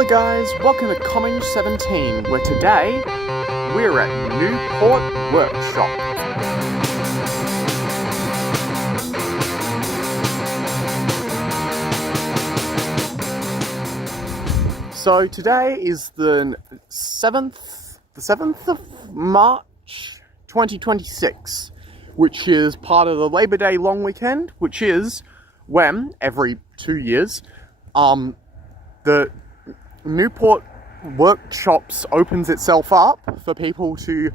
Hello guys, welcome to Common 17, where today we're at Newport Workshop. So today is the 7th of March 2026, which is part of the Labor Day long weekend, which is when, every 2 years, the Newport Workshops opens itself up for people to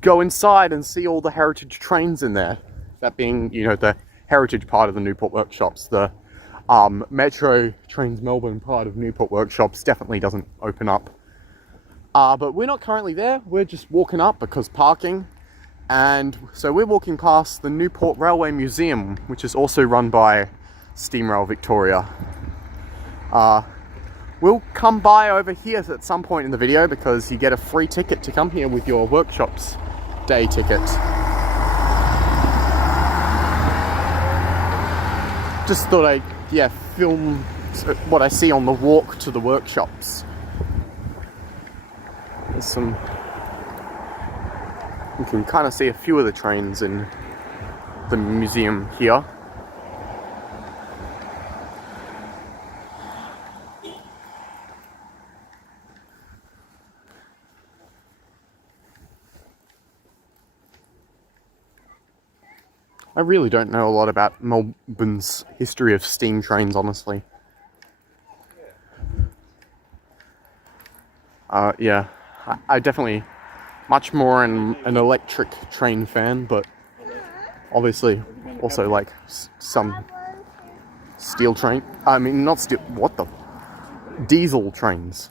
go inside and see all the heritage trains in there. That being, you know, the heritage part of the Newport Workshops. The Metro Trains Melbourne part of Newport Workshops definitely doesn't open up. But we're not currently there. We're just walking up because parking. And so we're walking past the Newport Railway Museum, which is also run by Steamrail Victoria. We'll come by over here at some point in the video because you get a free ticket to come here with your Workshops Day ticket. Just thought I'd, film what I see on the walk to the workshops. There's some... You can kind of see a few of the trains in the museum here. I really don't know a lot about Melbourne's history of steam trains, honestly. I definitely much more an electric train fan, but obviously also like some steel train. I mean, not steel. What the? Diesel trains.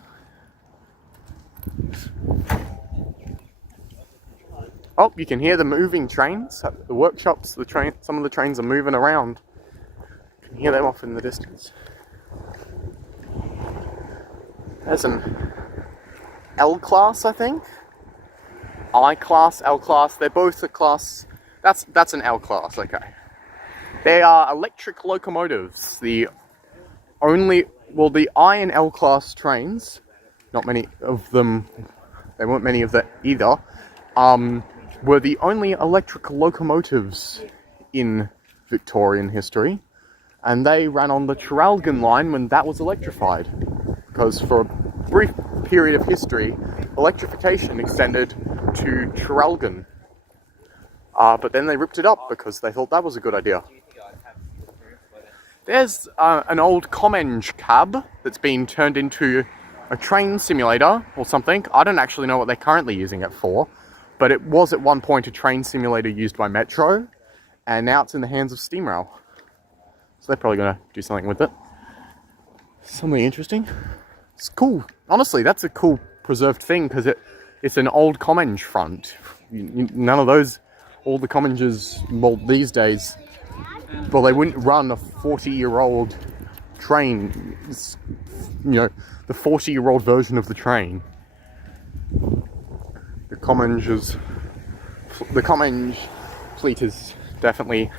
Oh, you can hear the moving trains at the workshops. Some of the trains are moving around. You can hear them off in the distance. There's an L-class, I think. I-class, L-class. They're both a class. That's an L-class, okay. They are electric locomotives. The I and L-class trains, not many of them, there weren't many of that either, were the only electric locomotives in Victorian history, and they ran on the Traralgon line when that was electrified, because for a brief period of history, electrification extended to Traralgon, but then they ripped it up because they thought that was a good idea. There's an old Comenge cab that's been turned into a train simulator or something. I don't actually know what they're currently using it for, but it was at one point a train simulator used by Metro, and now it's in the hands of Steamrail. So they're probably going to do something with it. Something interesting. It's cool. Honestly, that's a cool preserved thing because it's an old Comenge front. None of those, all the Comenges, well, these days, well, they wouldn't run a 40-year-old train. It's, you know, the 40-year-old version of the train. The Comenge fleet has definitely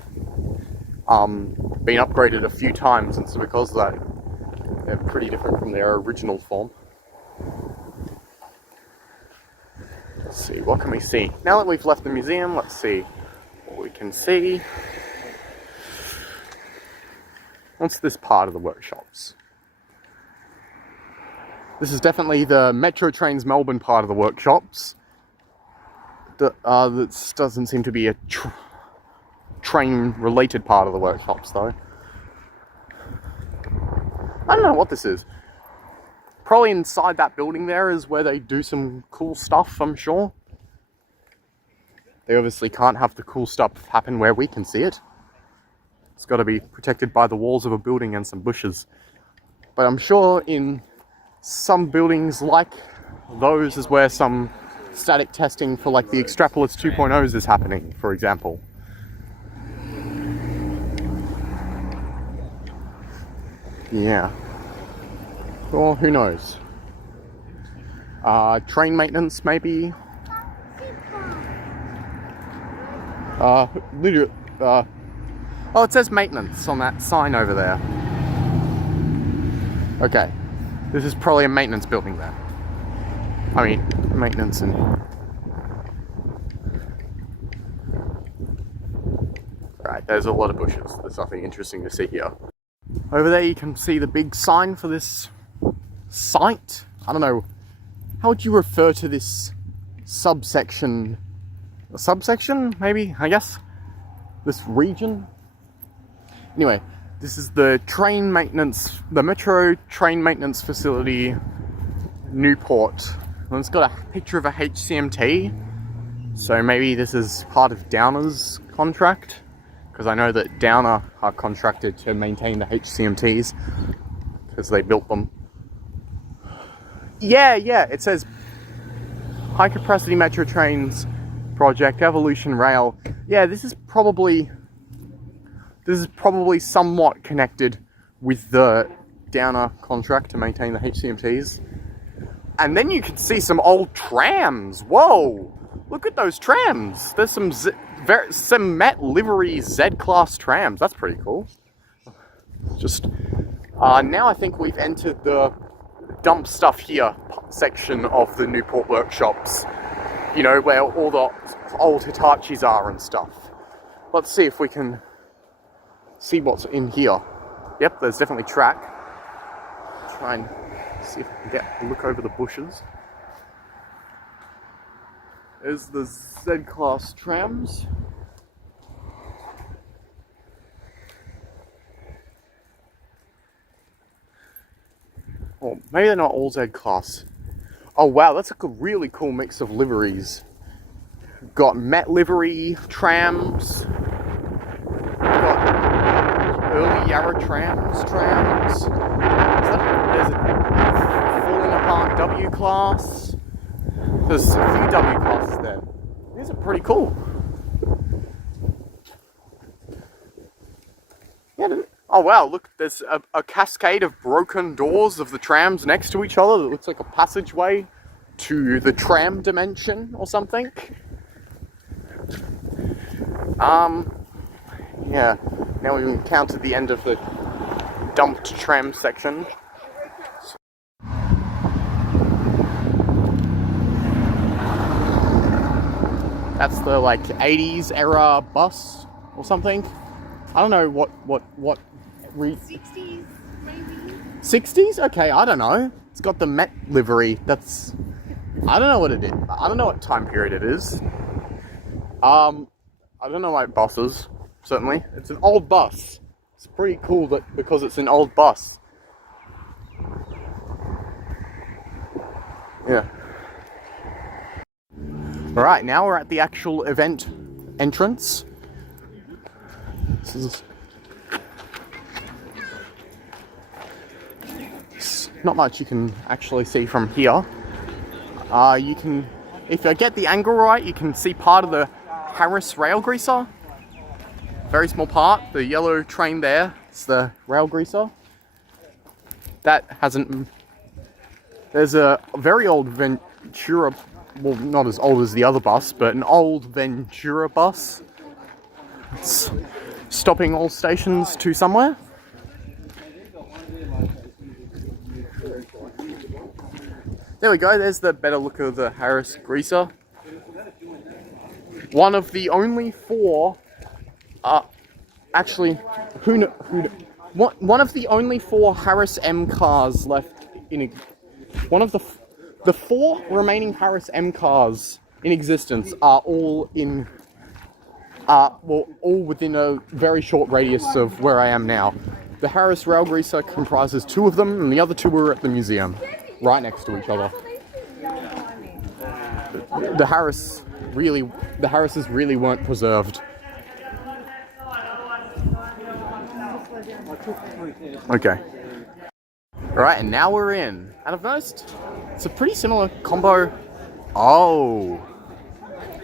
been upgraded a few times, and so because of that, they're pretty different from their original form. Let's see, what can we see? Now that we've left the museum, let's see what we can see. What's this part of the workshops? This is definitely the Metro Trains Melbourne part of the workshops. This doesn't seem to be a train-related part of the workshops, though. I don't know what this is. Probably inside that building there is where they do some cool stuff, I'm sure. They obviously can't have the cool stuff happen where we can see it. It's got to be protected by the walls of a building and some bushes. But I'm sure in some buildings like those is where some static testing for like the Extrapolis 2.0s is happening, for example. Yeah. Well, who knows? Train maintenance, maybe? Oh, it says maintenance on that sign over there. Okay. This is probably a maintenance building there. I mean, maintenance and... Right, there's a lot of bushes. There's nothing interesting to see here. Over there you can see the big sign for this site. I don't know, how would you refer to this subsection? A subsection, maybe, I guess? This region? Anyway, this is the train maintenance, the metro train maintenance facility, Newport. And it's got a picture of a HCMT, so maybe this is part of Downer's contract, because I know that Downer are contracted to maintain the HCMTs, because they built them. Yeah, it says high capacity metro trains project, Evolution Rail. Yeah, this is probably somewhat connected with the Downer contract to maintain the HCMTs. And then you can see some old trams. Whoa! Look at those trams. There's some Met livery Z-class trams. That's pretty cool. Just now I think we've entered the dump stuff here section of the Newport Workshops. You know, where all the old Hitachis are and stuff. Let's see if we can see what's in here. Yep, there's definitely track. Try and see if I can get a look over the bushes. There's the Z-class trams. Oh, maybe they're not all Z-class. Oh wow, that's like a really cool mix of liveries. Got Met livery trams. Got early Yarra trams. There's a falling apart W class. There's a few W classes there. These are pretty cool. Yeah. Oh wow, look, there's a cascade of broken doors of the trams next to each other that looks like a passageway to the tram dimension or something. Yeah, now we've encountered the end of the dumped tram section. That's the, like, 80s era bus or something. I don't know what 60s, maybe? 60s? Okay, I don't know. It's got the Met livery. That's... I don't know what it is. I don't know what time period it is. I don't know like buses, certainly. It's an old bus. It's pretty cool that because it's an old bus. Yeah. Alright, now we're at the actual event entrance. This is... not much you can actually see from here. You can, if I get the angle right, you can see part of the Harris rail greaser. Very small part. The yellow train there, it's the rail greaser. That hasn't... There's a very old Ventura, well, not as old as the other bus, but an old Ventura bus. It's stopping all stations to somewhere. There we go, there's the better look of the Harris greaser. One of the only four, actually, one of the only four Harris M cars left in, one of the four remaining Harris M cars in existence are all in, well, all within a very short radius of where I am now. The Harris rail greaser comprises two of them, and the other two are at the museum, right next to each other. The Harrises really weren't preserved. Okay. Alright, and now we're in. And I've noticed it's a pretty similar combo. Oh,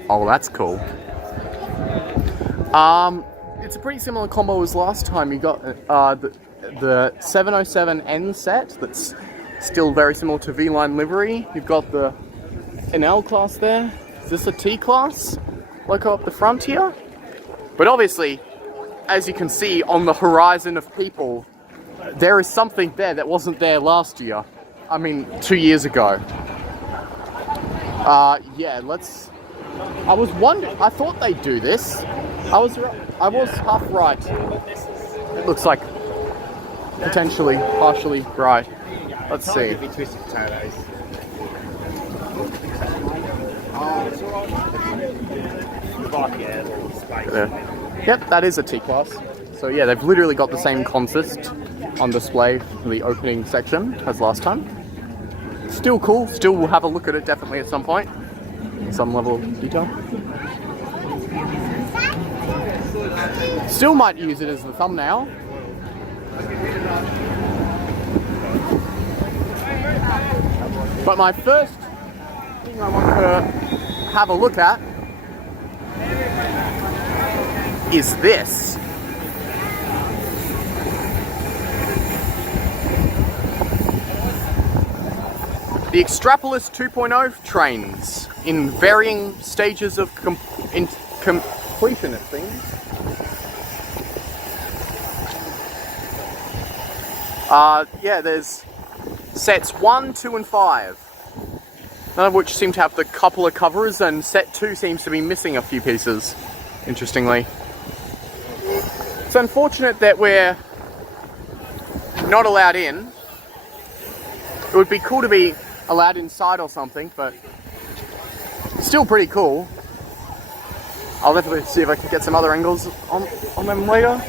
that's cool. It's a pretty similar combo as last time. You got the 707N set that's still very similar to V-Line livery. You've got the NL class there. Is this a T class? Loco up the front here? But obviously, as you can see on the horizon of people, there is something there that wasn't there last year. I mean, 2 years ago. Yeah, let's... I was wondering, I thought they'd do this. I was half right. It looks like potentially, partially right. Let's see. Yep, that is a T-Class. So yeah, they've literally got the same consist on display for the opening section as last time. Still cool, still we'll have a look at it definitely at some point. Some level of detail. Still might use it as the thumbnail. But my first thing I want to have a look at is this. The Extrapolis 2.0 trains in varying stages of completion, it seems. Yeah, there's sets 1, 2 and 5. None of which seem to have the couple of covers, and set 2 seems to be missing a few pieces, interestingly. It's unfortunate that we're not allowed in. It would be cool to be allowed inside or something, but still pretty cool. I'll definitely see if I can get some other angles on them later.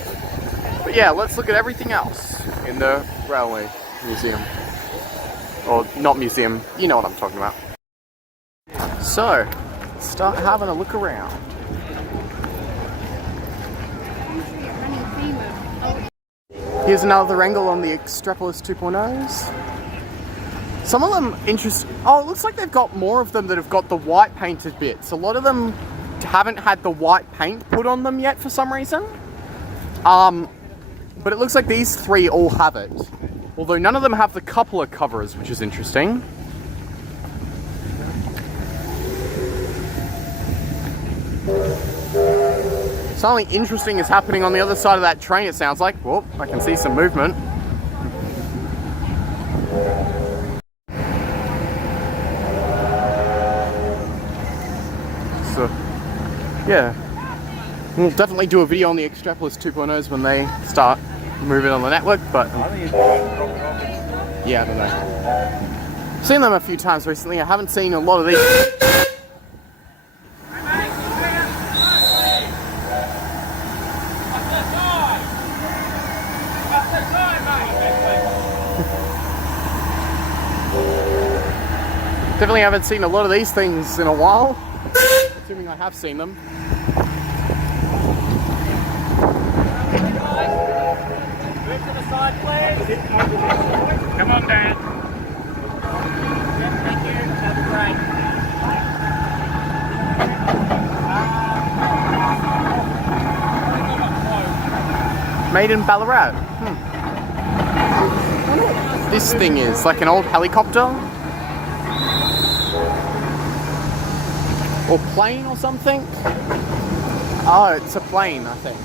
But yeah, let's look at everything else in the Railway Museum. Or not museum, you know what I'm talking about. So, start having a look around. Here's another angle on the Extrapolis 2.0s. Some of them interesting. Oh, it looks like they've got more of them that have got the white painted bits. A lot of them haven't had the white paint put on them yet for some reason. But it looks like these 3 all have it. Although none of them have the couple of covers, which is interesting. Something interesting is happening on the other side of that train, it sounds like. Well, I can see some movement. So, yeah. We'll definitely do a video on the Extrapolis 2.0s when they start moving on the network, but... yeah, I don't know. I've seen them a few times recently. I haven't seen a lot of these. Definitely haven't seen a lot of these things in a while. Assuming I have seen them. Move to the side, please. Come on, Dan. Yep, thank you. That'd be great. Made in Ballarat. I wonder what this thing is. Like an old helicopter? Or plane or something? Oh, it's a plane, I think.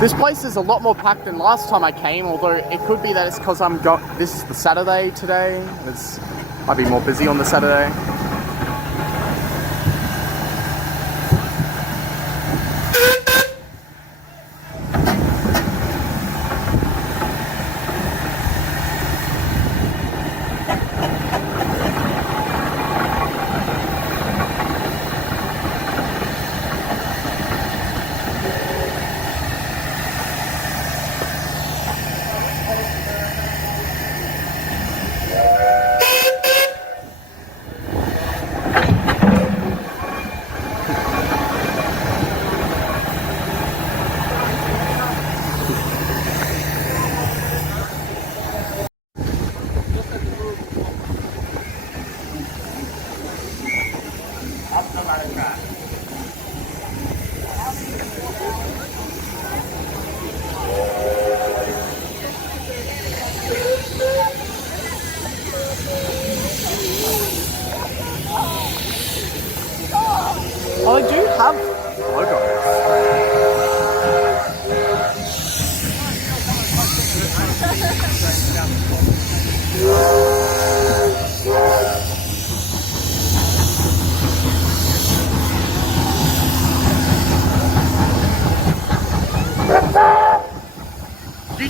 This place is a lot more packed than last time I came, although it could be that it's because this is the Saturday today. Might be more busy on the Saturday.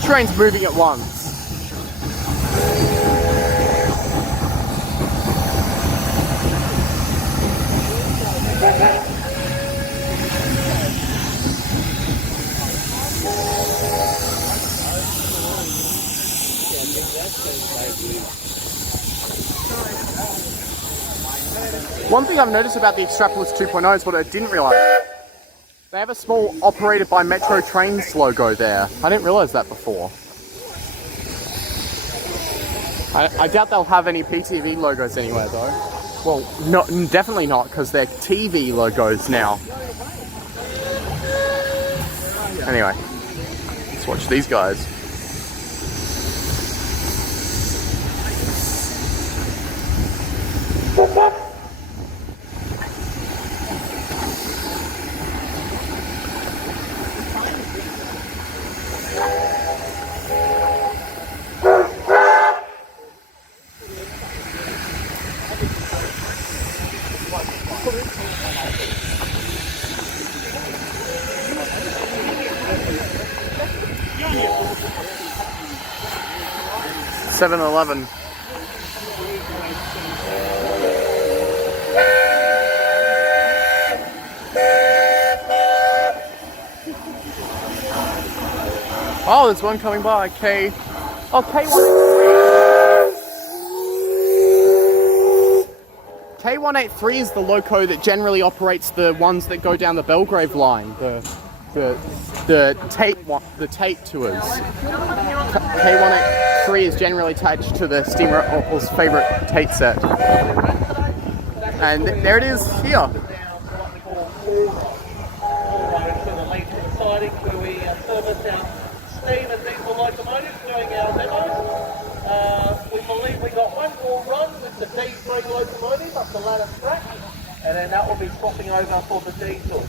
trains moving at once. One thing I've noticed about the Extrapolis 2.0 is what I didn't realise. They have a small operated by Metro Trains logo there. I didn't realise that before. I doubt they'll have any PTV logos anywhere though. Well, definitely not, because they're TV logos now. Anyway, let's watch these guys. $7-Eleven. Oh, there's one coming by. K. Oh, K183 is the loco that generally operates the ones that go down the Belgrave line. The tape tours. K183 is generally attached to the Steamroll's favourite tape set. And there it is here. Where we service our steam and diesel locomotives doing our demos. We believe we got one more run with the D3 locomotive up the ladder track, and then that will be swapping over for the diesel.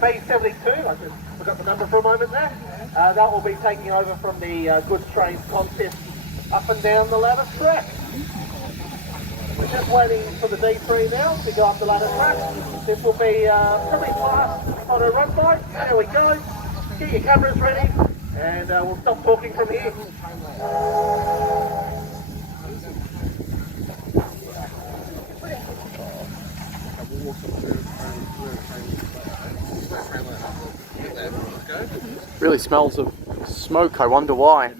B72, I just forgot the number for a moment there. That will be taking over from the goods trains contest up and down the ladder track. We're just waiting for the D3 now to go up the ladder track. This will be probably fast on a run by. There we go. Get your cameras ready, and we'll stop talking from here. Really smells of smoke, I wonder why.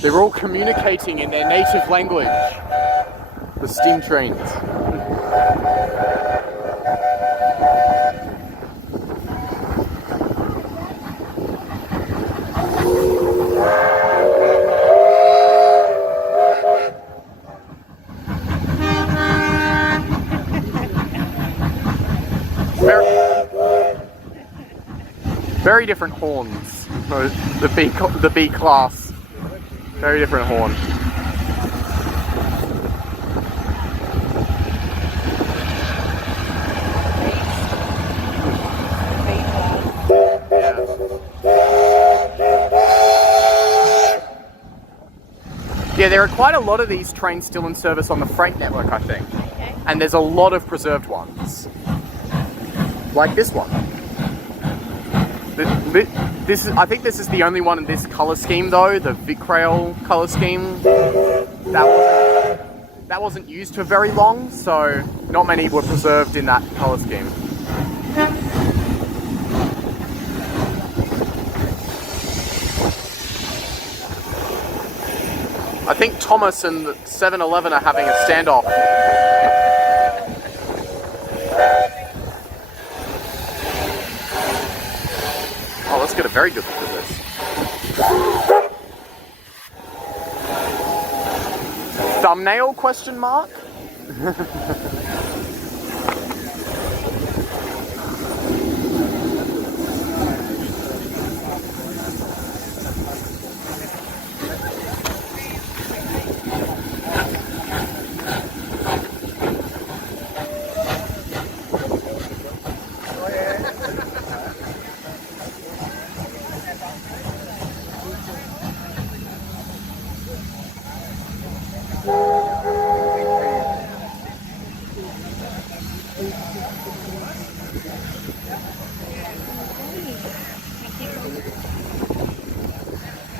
They're all communicating in their native language, the steam trains. Very different horns. The B class. Very different horn. Yeah, there are quite a lot of these trains still in service on the freight network, I think. Okay. And there's a lot of preserved ones. Like this one. I think this is the only one in this colour scheme though, the Vicrail colour scheme. That wasn't used for very long, so not many were preserved in that colour scheme. I think Thomas and the 7-Eleven are having a standoff. Oh, let's get a very good look at this. Thumbnail question mark?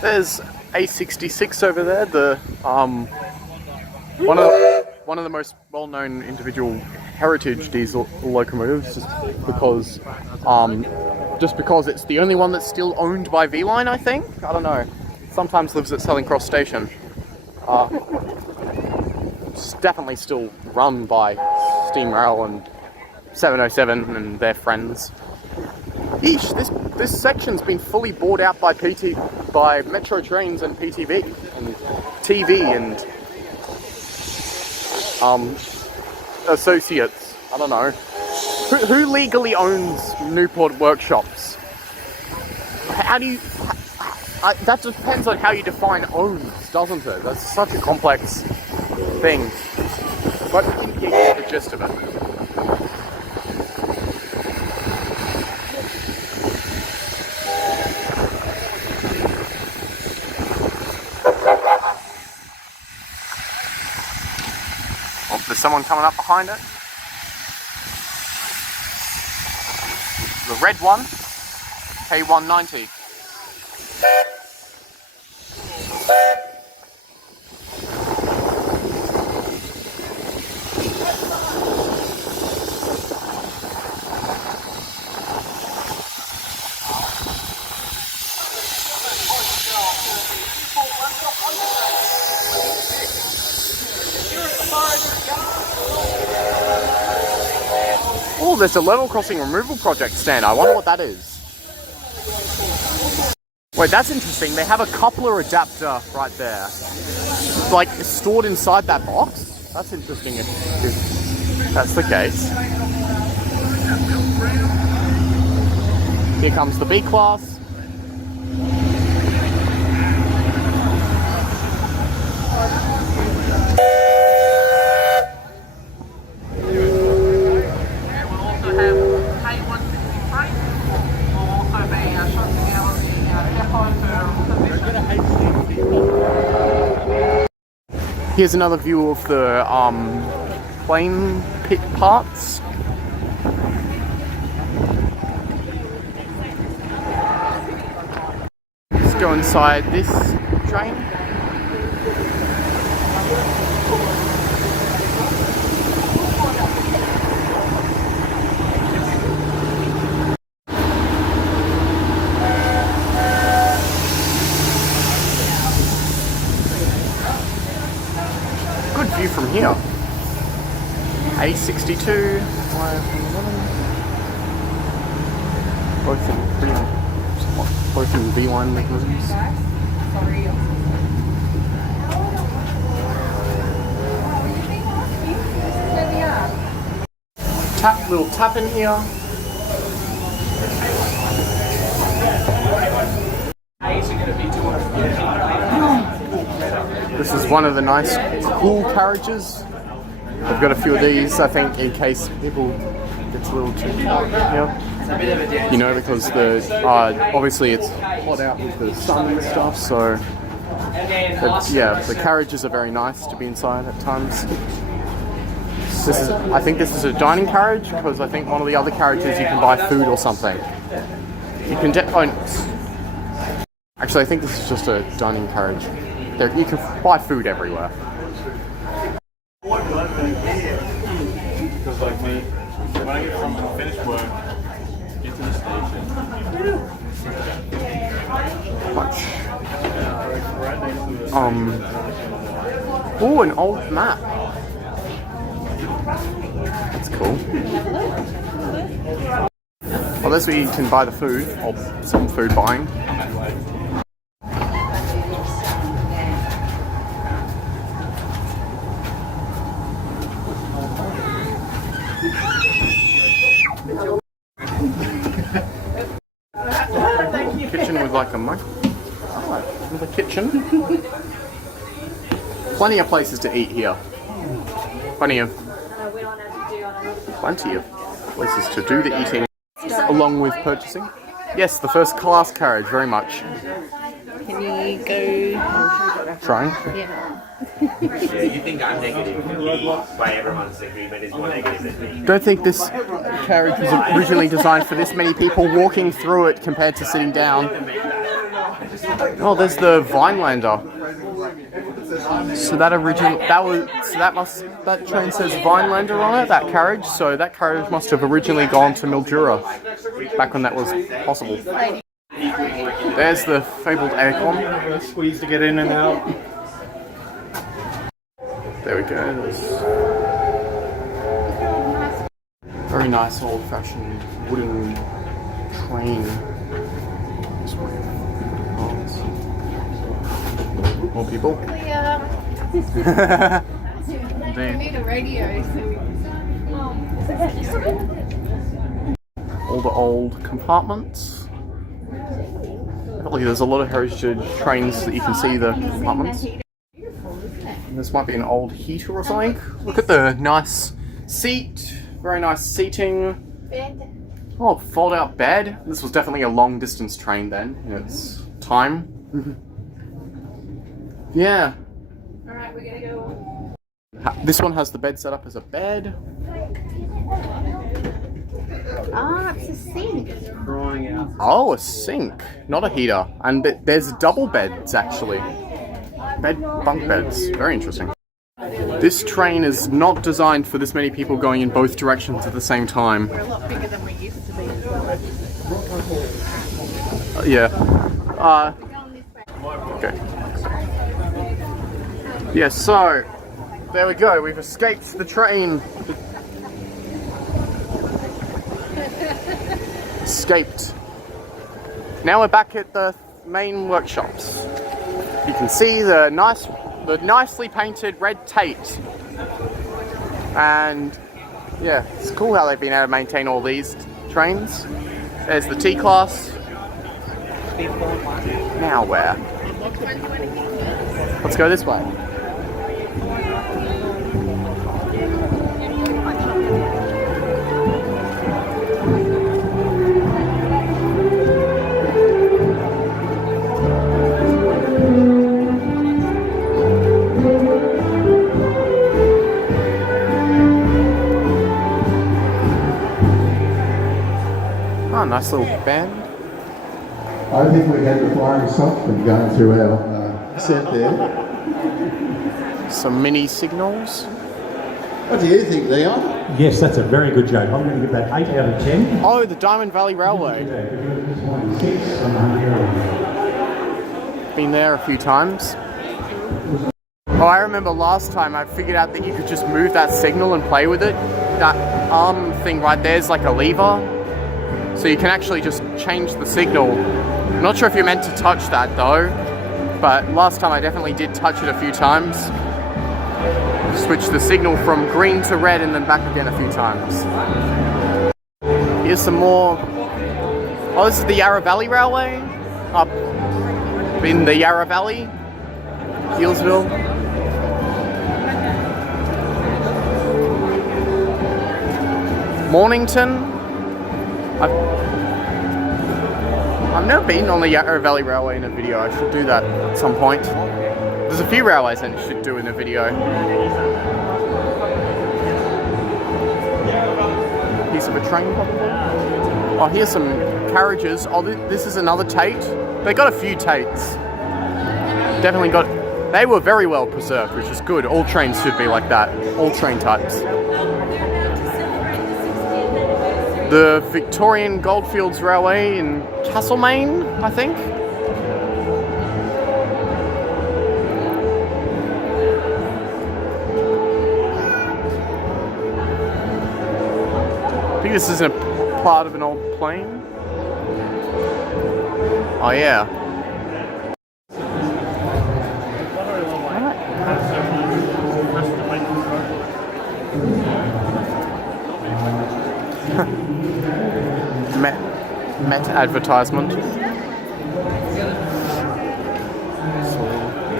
There's A66 over there, the one of the most well-known individual heritage diesel locomotives, just because it's the only one that's still owned by V-Line, I think. I don't know. Sometimes lives at Southern Cross Station. It's definitely still run by Steam Rail and 707 and their friends. Eesh, this section's been fully bought out by Metro Trains and PTV and TV and associates. I don't know. Who legally owns Newport Workshops? How do you... that depends on how you define owns, doesn't it? That's such a complex thing. But you get the gist of it. Oh, there's someone coming up behind it. The red one, K190. Oh, there's a level crossing removal project stand. I wonder what that is. Wait, that's interesting. They have a coupler adapter right there. Like, stored inside that box? That's interesting if that's the case. Here comes the B-Class. Here's another view of the plane pit parts. Let's go inside this train. Good view from here. A62, both in V-Line mechanisms. Little tap in here. This is one of the nice cool carriages. I've got a few of these, I think, in case people gets a little too hot here. You know, because the obviously it's hot out with the sun and stuff, so yeah, the carriages are very nice to be inside at times. I think this is a dining carriage, because I think one of the other carriages you can buy food or something. You can actually, I think this is just a dining carriage. You can buy food everywhere. Because like me, when I get from finished work, get to the station. Oh, an old map. That's cool. Well, that's where you can buy the food, or some food buying. Kitchen with like a mic. Oh, with a kitchen. Plenty of places to eat here. Plenty of places to do the eating along with purchasing. Yes, the first class carriage, very much. Can you go? Trying? Yeah. You think I'm negative by everyone's agreement is more negative than me. Don't think this carriage was originally designed for this many people walking through it compared to sitting down. Oh, there's the Vinelander. So that train says Vinelander on it, that carriage, so that carriage must have originally gone to Mildura back when that was possible. There's the fabled aircon. Squeeze to get in and out. There we go. There's very nice old-fashioned wooden train. More people. We need a radio. All the old compartments. Apparently there's a lot of heritage trains that you can see the compartments. And this might be an old heater or something. Look at the nice seat. Very nice seating. Oh, fold out bed. This was definitely a long distance train then in its time. Yeah. Alright, we're gonna go. This one has the bed set up as a bed. Ah, it's a sink. Oh, a sink, not a heater. And there's double beds actually. Bunk beds. Very interesting. This train is not designed for this many people going in both directions at the same time. We're a lot bigger than we used to be as well. Yeah. Okay. Yeah, so there we go. We've escaped the train. Escaped. Now we're back at the main workshops. You can see the nicely painted red Tate. And yeah, it's cool how they've been able to maintain all these trains. There's the T-Class. Now where? Let's go this way. Oh, nice little bend. I think we had the flying Scotsman going through our set there. Some mini signals. What do you think, Leon? Yes, that's a very good joke. I'm going to give that 8 out of 10. Oh, the Diamond Valley Railway. Been there a few times. Oh, I remember last time I figured out that you could just move that signal and play with it. That arm thing right there is like a lever. So you can actually just change the signal. I'm not sure if you're meant to touch that though, but last time I definitely did touch it a few times. Switch the signal from green to red and then back again a few times. Here's some more. Oh, this is the Yarra Valley Railway. Up in the Yarra Valley, Healesville. Mornington. I've never been on the Yarra Valley Railway in a video. I should do that at some point. There's a few railways I should do in a video. Piece of a train, probably. Oh, here's some carriages. Oh, this is another Tate. They got a few Tates. Definitely got. They were very well preserved, which is good. All trains should be like that. All train types. The Victorian Goldfields Railway in Castlemaine, I think. I think this is a part of an old plane. Oh yeah. Met advertisement. So,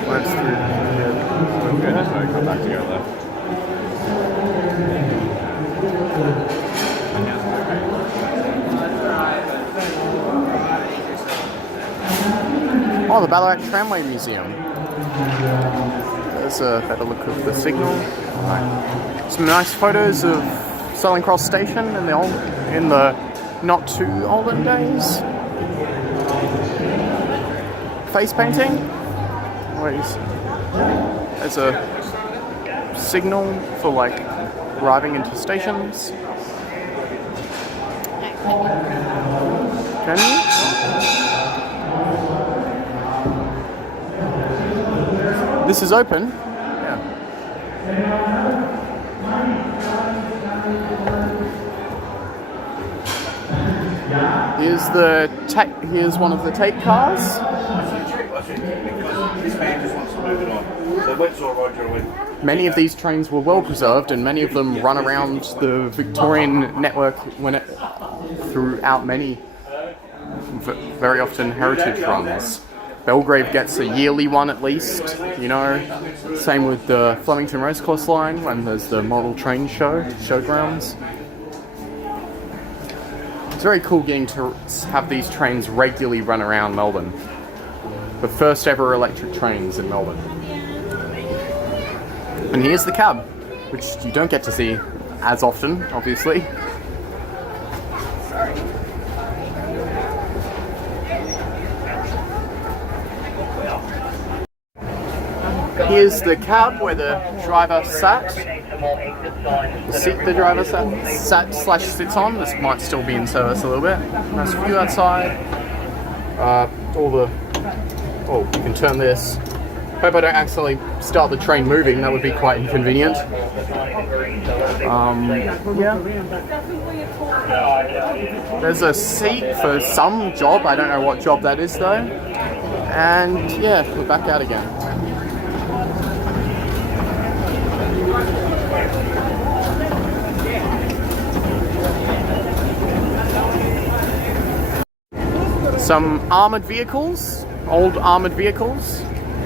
let's do Okay, that's why I come back to your left. Oh, the Ballarat Tramway Museum. There's a better look of the signal. Right. Some nice photos of Southern Cross Station in the not too olden days. face painting. There's a signal for like arriving into stations. Can you? This is open. Yeah. Here's one of the tape cars. Many of these trains were well preserved, and many of them run around the Victorian network throughout many, very often heritage runs. Belgrave gets a yearly one at least, you know. Same with the Flemington Racecourse line when there's the model train showgrounds. It's very cool getting to have these trains regularly run around Melbourne. The first ever electric trains in Melbourne. And here's the cab, which you don't get to see as often, obviously. Here's the cab where the driver sat. The seat the driver sits on. This might still be in service a little bit. Nice view outside. Oh, you can turn this. Hope I don't accidentally start the train moving. That would be quite inconvenient. Yeah. There's a seat for some job. I don't know what job that is though. And yeah, we're back out again. Some armoured vehicles, old armoured vehicles,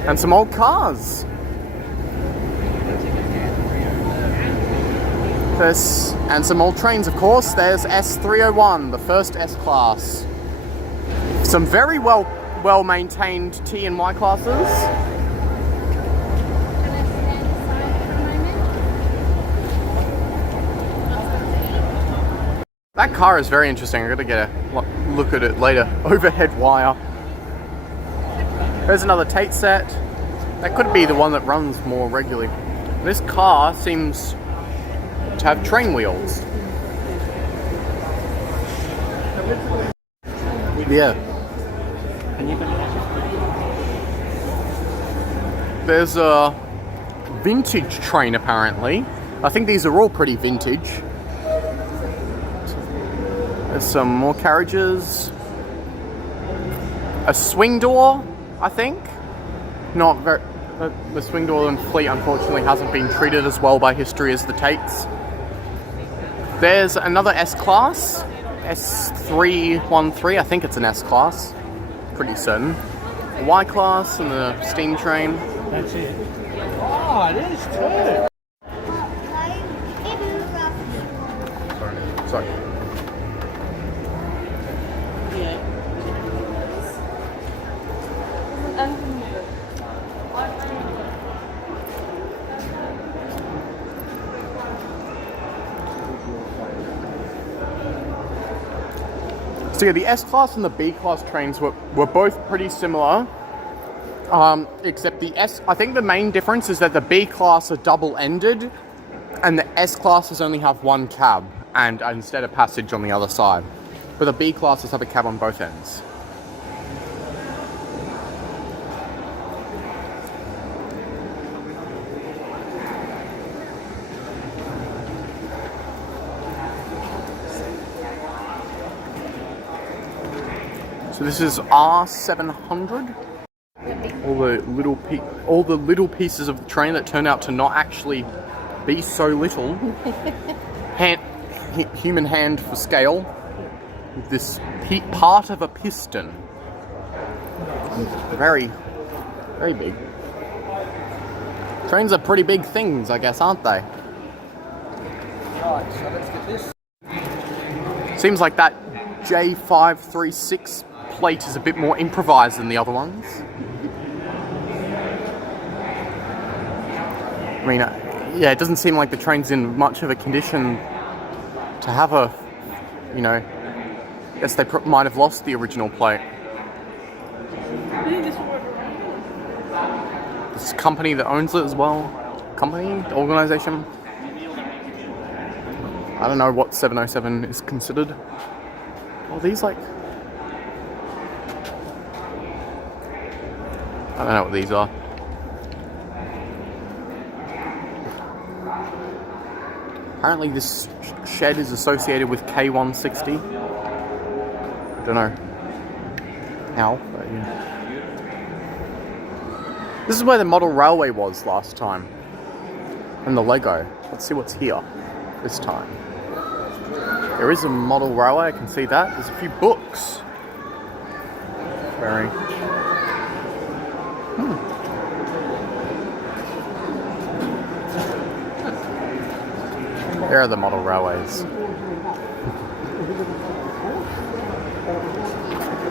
and some old cars. And some old trains, of course. There's S301, the first S-Class. Some very well maintained T and Y classes. That car is very interesting. I'm gonna get a look at it later. Overhead wire. There's another Tate set. That could be the one that runs more regularly. This car seems to have train wheels. Yeah. There's a vintage train apparently. I think these are all pretty vintage. There's some more carriages. A swing door, I think. Not very. The swing door and fleet unfortunately hasn't been treated as well by history as the Tates. There's another S-Class. S313, I think it's an S-Class. Pretty certain. The Y-Class and the steam train. That's it. Oh, it is too. Sorry. So yeah, the S-Class and the B-Class trains were both pretty similar, except I think the main difference is that the B-Class are double-ended, and the S-Classes only have one cab, and instead a passage on the other side. But the B-Classes have a cab on both ends. So this is R700. All the little pieces of the train that turn out to not actually be so little. Human hand for scale. With this part of a piston. Very, very big. Trains are pretty big things, I guess, aren't they? Right, so let's get this. Seems like that J536 plate is a bit more improvised than the other ones. I mean, yeah, it doesn't seem like the train's in much of a condition to have a, you know, I guess they might have lost the original plate. I think this will work This company that owns it as well. Company? Organization? I don't know what 707 is considered. Are these like... I don't know what these are. Apparently this shed is associated with K160. I don't know how, but yeah. This is where the model railway was last time. And the Lego. Let's see what's here this time. There is a model railway, I can see that. There's a few books. Very... There are the model railways.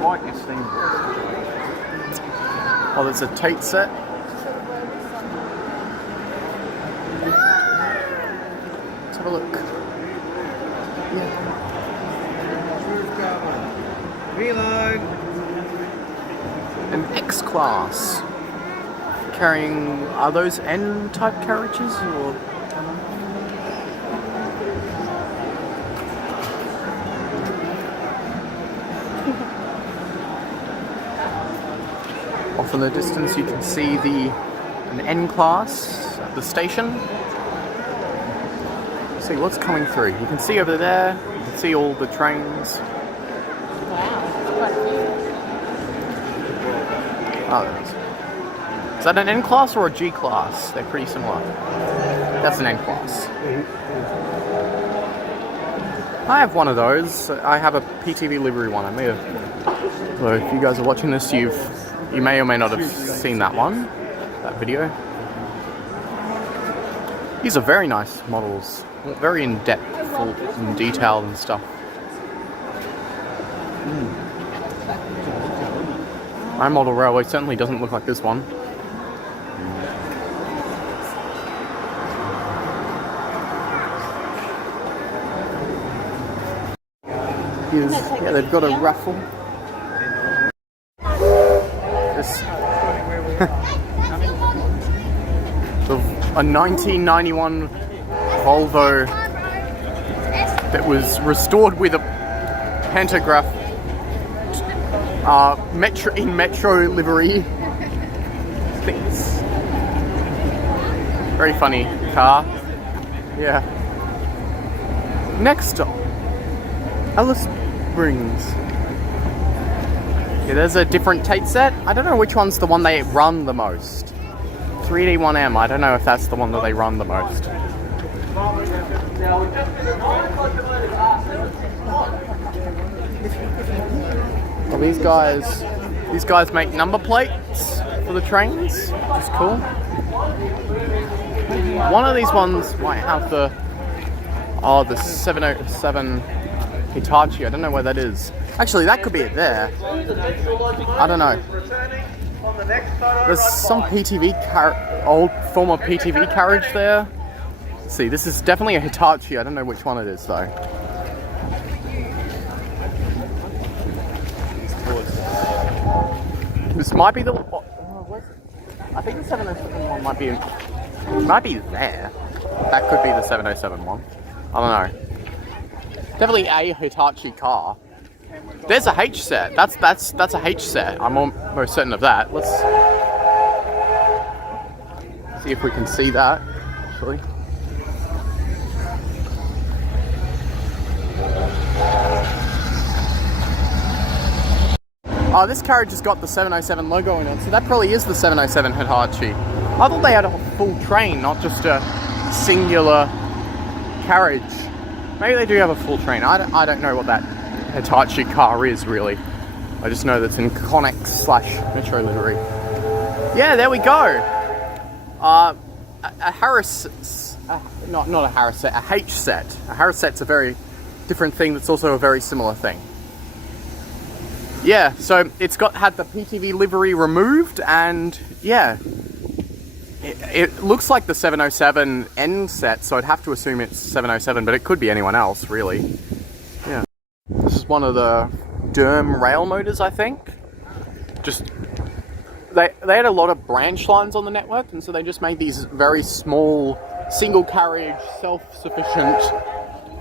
Like this thing. Oh, there's a Tate set. Let's have a look. Yeah. Reload. An X-Class. Carrying... Are those N-type carriages, or...? Off in the distance you can see an N-Class at the station. Let's see what's coming through. You can see over there, you can see all the trains. Oh, there it is. Is that an N-Class or a G-Class? They're pretty similar. That's an N-Class. I have one of those. I have a PTV livery one. I may have... So if you guys are watching this, you may or may not have seen that one, that video. These are very nice models, very in-depth, full and detailed and stuff. My model railway certainly doesn't look like this one. Yeah, they've got a raffle. A 1991 Volvo that was restored with a pantograph metro livery. Things. Very funny car. Yeah. Next stop, Alice Springs. Yeah, there's a different Tate set. I don't know which one's the one they run the most. 3D1M, I don't know if that's the one that they run the most. Well, these guys make number plates for the trains, which is cool. One of these ones might have the 707 Hitachi, I don't know where that is. Actually, that could be it there. I don't know. There's some old former PTV carriage there. Let's see, this is definitely a Hitachi. I don't know which one it is though. This might be the... I think the 707 one might be there. That could be the 707 one. I don't know. Definitely a Hitachi car. There's a H set. That's a H set. I'm almost certain of that. Let's see if we can see that actually. Oh, this carriage has got the 707 logo in it, so that probably is the 707 Hitachi. I thought they had a full train, not just a singular carriage. Maybe they do have a full train. I don't know what that Hitachi car is really. I just know that's in Connex / Metro livery. Yeah, there we go. A Harris, not a Harris set, a H set. A Harris set's a very different thing. That's also a very similar thing. Yeah, so it's had the PTV livery removed, and yeah, it looks like the 707 N set, so I'd have to assume it's 707, but it could be anyone else, really. Yeah. This is one of the Derm rail motors, I think. Just they had a lot of branch lines on the network, and so they just made these very small, single carriage, self-sufficient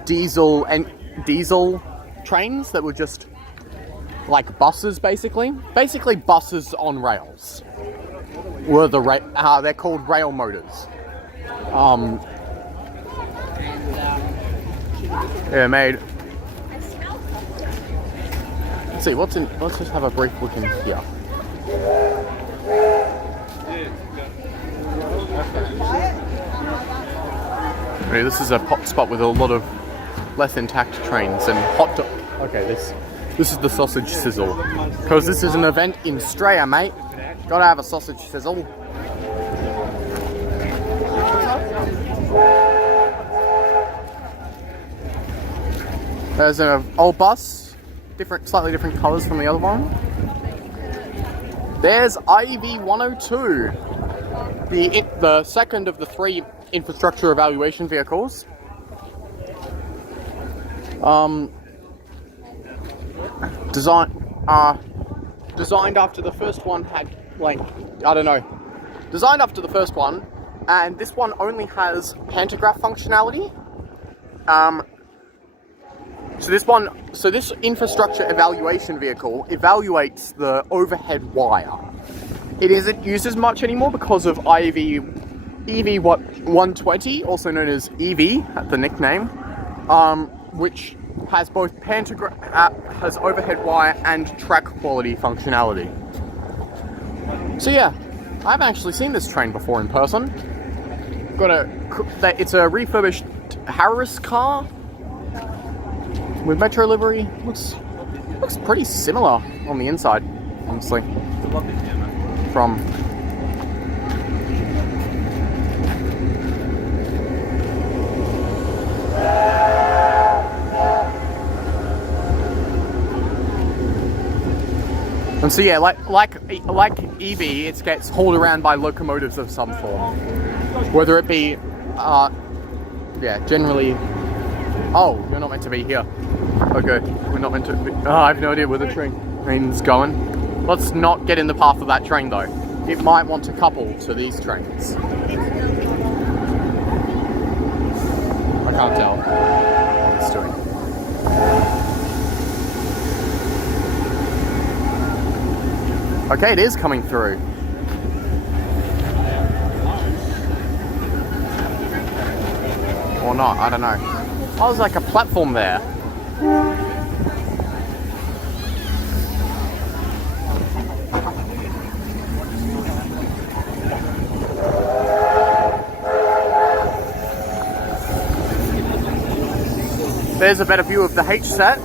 diesel trains that were just like buses, basically buses on rails. Were they're called rail motors. Yeah, made. Let's see what's in. Let's just have a brief look in here. Okay, this is a hot spot with a lot of less intact trains and hot dog. Okay, this is the sausage sizzle, because this is an event in Australia, mate. Gotta have a sausage sizzle. There's an old bus, slightly different colours from the other one. There's IV 102, the second of the 3 infrastructure evaluation vehicles. Designed after the first one had, designed after the first one, and this one only has pantograph functionality. So this infrastructure evaluation vehicle evaluates the overhead wire. It isn't used as much anymore because of EV 120, also known as EV, that's the nickname, which has both has overhead wire and track quality functionality. So yeah, I haven't actually seen this train before in person. It's a refurbished Harris car with metro livery. Looks pretty similar on the inside, honestly. And so yeah, like EV, it gets hauled around by locomotives of some form, whether it be, generally. Oh, you're not meant to be here. Okay, we're not meant to be. Oh, I have no idea where the train's going. Let's not get in the path of that train though. It might want to couple to these trains. I can't tell what it's doing. Okay, it is coming through. Or not, I don't know. Oh, there's like a platform there. There's a better view of the H set.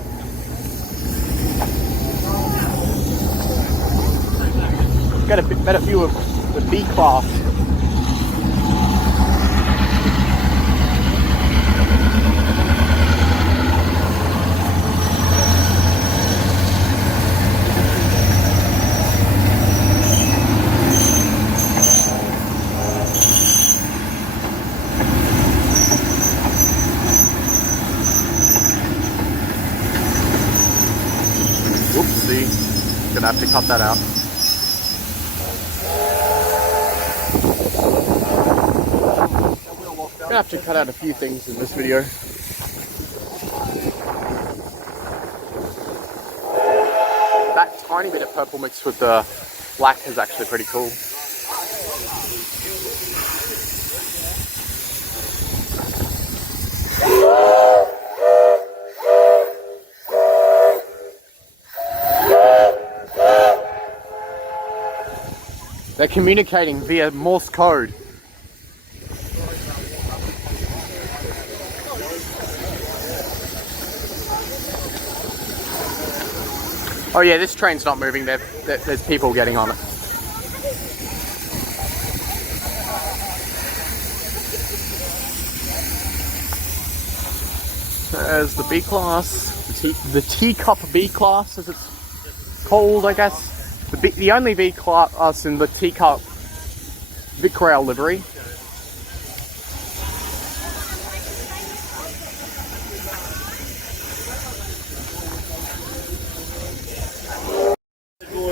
Get a bit better view of the B class. Whoopsie. Gonna have to cut that out. I'm gonna have to cut out a few things in this video. That tiny bit of purple mixed with the black is actually pretty cool. They're communicating via Morse code. Oh yeah, this train's not moving. There's people getting on it. There's the B class, the teacup B class, as it's called, I guess. The only V class in the teacup Vic-Rail livery.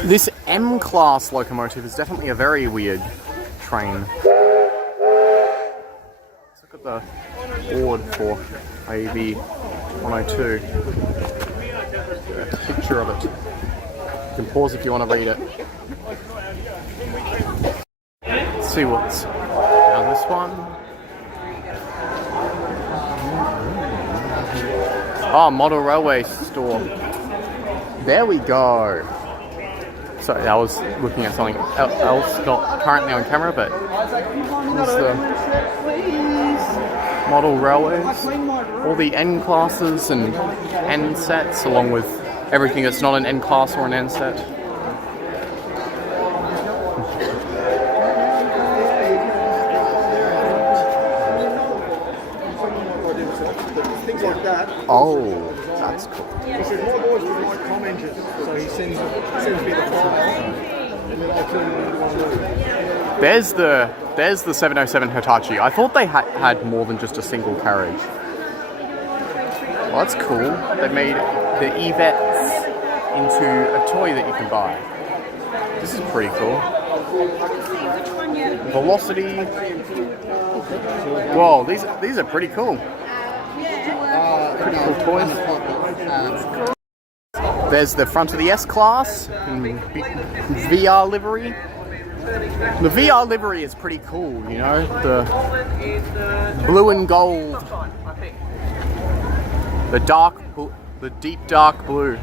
This M-class locomotive is definitely a very weird train. Let's look at the board for AV 102. A picture of it. You can pause if you want to read it. Let's see what's down this one. Oh, model railway store. There we go. Sorry, I was looking at something else, not currently on camera, but here's the model railways. All the N classes and N sets, along with everything that's not an N class or an N set. Things like that. Oh, that's cool. He said more boys would like com engines, so he sends me the file, and then I'll turn it into one loop. There's the 707 Hitachi. I thought they had more than just a single carriage. Well, that's cool. They made the E-Vets into a toy that you can buy. This is pretty cool. Velocity. Whoa, these are pretty cool. Pretty cool toys. There's the front of the S-Class in VR livery. The VR livery is pretty cool, you know, the blue and gold, the deep dark blue.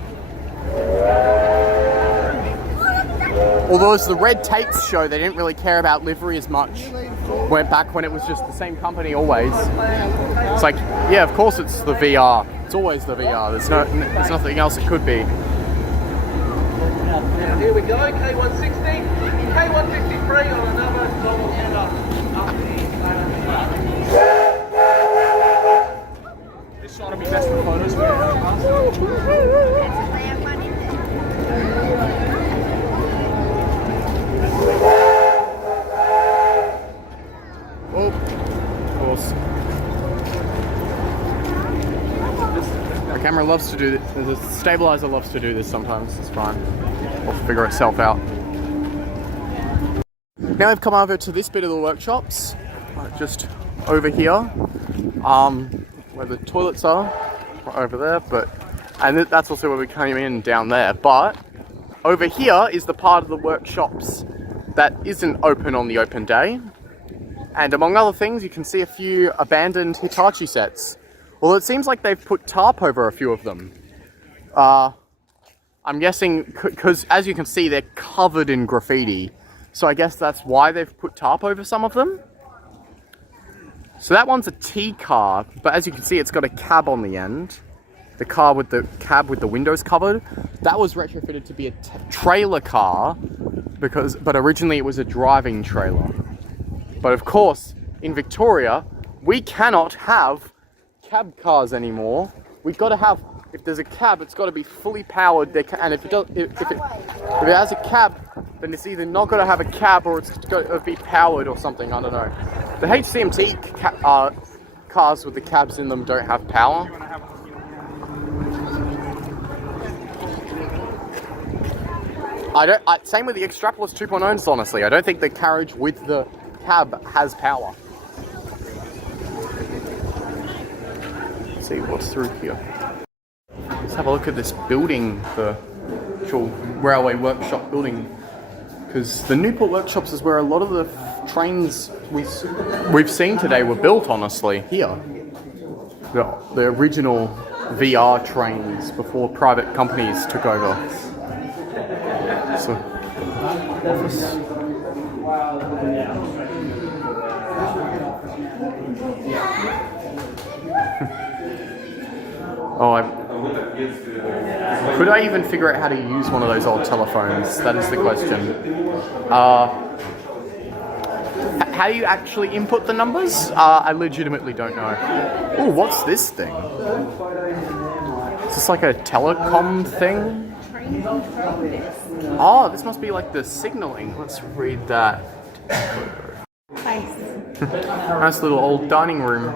Although as the Red Tapes show, they didn't really care about livery as much. Went back when it was just the same company always. It's like, yeah, of course it's the VR. It's always the VR. There's nothing else it could be. Now here we go, K160, K153 on another double header. This side will be best for photos. Oh, of course. The camera loves to do this. The stabilizer loves to do this sometimes. It's fine. It'll figure itself out. Now we've come over to this bit of the workshops, just over here, where the toilets are, right over there. And that's also where we came in down there. But over here is the part of the workshops that isn't open on the open day. And among other things, you can see a few abandoned Hitachi sets. Well, it seems like they've put tarp over a few of them. I'm guessing, because as you can see, they're covered in graffiti. So I guess that's why they've put tarp over some of them. So that one's a T car, but as you can see, it's got a cab on the end. The car with the cab with the windows covered. That was retrofitted to be a trailer car, but originally it was a driving trailer. But of course, in Victoria, we cannot have cab cars anymore. We've got to have, if there's a cab, it's got to be fully powered. And if it has a cab, then it's either not going to have a cab or it's got to be powered or something. I don't know. The HCMT cars with the cabs in them don't have power. Same with the Extrapolis 2.0s, honestly. I don't think the carriage with the cab has power. Let's see what's through here. Let's have a look at this building, the actual railway workshop building. Because the Newport Workshops is where a lot of the trains we've seen today were built, honestly, here. The original VR trains before private companies took over. So, office. Could I even figure out how to use one of those old telephones? That is the question. How do you actually input the numbers? I legitimately don't know. Oh, what's this thing? Is this like a telecom thing? Oh, this must be like the signaling. Let's read that. Nice little old dining room.